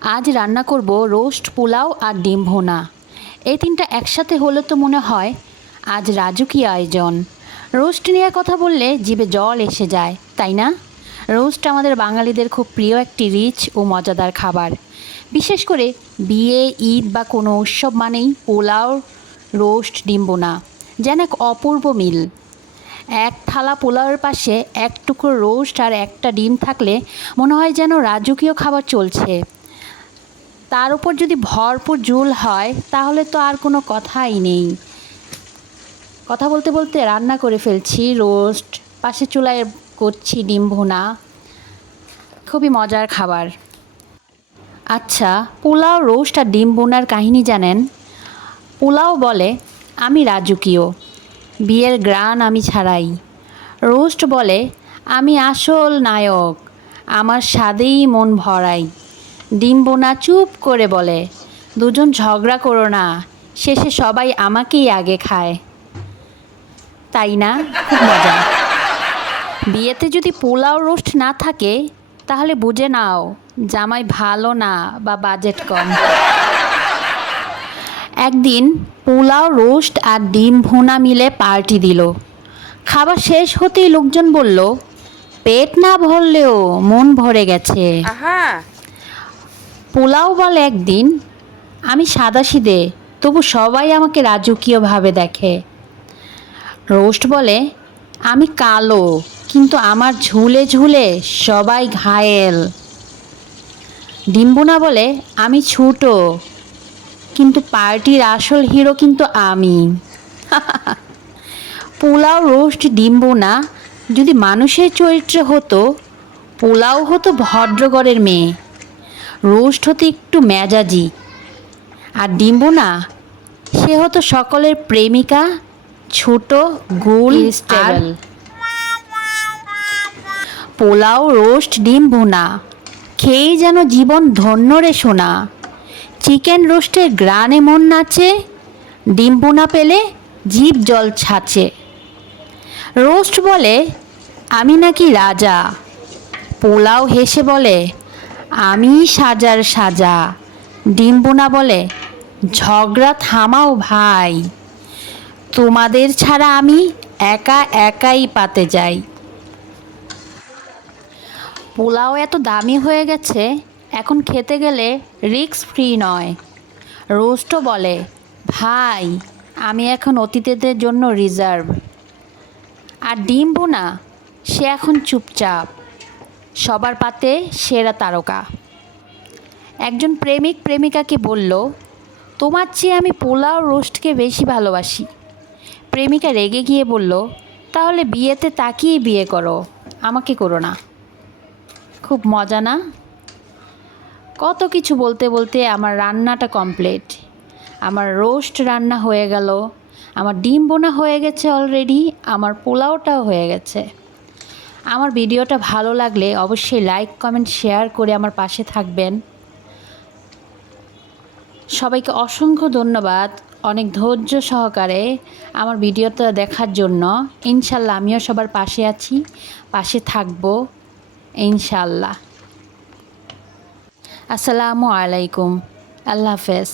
আজ রান্না করব রোস্ট, পোলাও আর ডিম ভোনা। এই তিনটা একসাথে হলে তো মনে হয় আজ রাজকীয় আয়োজন। রোস্ট নিয়ে কথা বললে জিভে জল এসে যায়, তাই না? রোস্ট আমাদের বাঙালিদের খুব প্রিয় একটি রিচ ও মজাদার খাবার। বিশেষ করে বিয়ে, ঈদ বা কোনো উৎসব মানেই পোলাও, রোস্ট, ডিম বোনা যেন এক অপূর্ব মিল। এক থালা পোলাওয়ের পাশে এক টুকরো রোস্ট আর একটা ডিম থাকলে মনে হয় যেন রাজকীয় খাবার চলছে। তার উপর যদি ভরপুর জুল হয়, তাহলে তো আর কোনো কথাই নেই। কথা বলতে বলতে রান্না করে ফেলছি, রোস্ট, পাশে চুলায় করছি ডিম ভুনা। খুবই মজার খাবার। আচ্ছা পোলাও, রোস্ট আর ডিম বোনার কাহিনী জানেন? পোলাও বলে, আমি রাজকীয়, বিয়ের গ্রান আমি ছাড়াই। রোস্ট বলে, আমি আসল নায়ক, আমার স্বাদেই মন ভরাই। ডিম বোনা চুপ করে বলে, দুজন ঝগড়া করো না, শেষে সবাই আমাকেই আগে খায়। তাই না? খুব মজা। বিয়েতে যদি পোলাও রোস্ট না থাকে, তাহলে বুঝে নাও, জামাই ভালো না বা বাজেট কম। একদিন পোলাও রোস্ট আর ডিম ভুনা মিলে পার্টি দিল। খাবার শেষ হতেই লোকজন বলল, পেট না ভরলেও মন ভরে গেছে। পোলাও বলে একদিন। আমি সাদাসিদে তবু সবাই আমাকে রাজকীয়ভাবে দেখে। রোস্ট বলে, আমি কালো, কিন্তু আমার ঝুলে ঝুলে সবাই ঘায়েল। ডিম্বুনা বলে, আমি ছোটো, কিন্তু পার্টির আসল হিরো কিন্তু আমি। পোলাও রোস্ট ডিম্বুনা, যদি মানুষের চরিত্রে হতো, পোলাও হতো ভদ্রগড়ের মেয়ে। রোস্ট হতো একটু মেজাজি। আর ডিম্বুনা সে হতো সকলের প্রেমিকা ছোট গোল স্টেবল পোলাও রোস্ট ডিম ভুনা খেয়েই যেন জীবন ধন্য রে সোনা। চিকেন রোস্টের গ্রানে মন নাচে ডিম ভুনা পেলে জীব জল ছাচে। রোস্ট বলে আমি নাকি রাজা। পোলাও হেসে বলে আমি সাজার সাজা ডিম বলে ঝগড়া থামাও ভাই। তোমাদের ছাড়া আমি একা একাই পাতে যাই। পোলাও এত দামি হয়ে গেছে, এখন খেতে গেলে রিস্ক ফ্রি নয়। রোস্টও বলে, ভাই, আমি এখন অতিথিদের জন্য রিজার্ভ। আর ডিম বোনা সে এখন চুপচাপ। সবার পাতে সেরা তারকা। একজন প্রেমিক প্রেমিকাকে বলল, তোমার চেয়ে আমি পোলাও রোস্টকে বেশি ভালোবাসি। প্রেমিকা রেগে গিয়ে বলল, তাহলে বিয়েতে তাকিয়ে বিয়ে করো, আমাকে করো না। খুব মজা না? কত কিছু বলতে বলতে আমার রান্নাটা কমপ্লিট। আমার রোস্ট রান্না হয়ে গেল, আমার ডিম বোনা হয়ে গেছে অলরেডি, আমার পোলাওটাও হয়ে গেছে। আমার ভিডিওটা ভালো লাগলে অবশ্যই লাইক কমেন্ট শেয়ার করে আমার পাশে থাকবেন। সবাইকে অসংখ্য ধন্যবাদ। অনেক ধৈর্য সহকারে আমার ভিডিওটা দেখার জন্য। ইনশাল্লাহ আমিও সবার পাশে আছি, পাশে থাকব, ইনশাল্লাহ। আসসালামু আলাইকুম। আল্লাহ হাফেজ।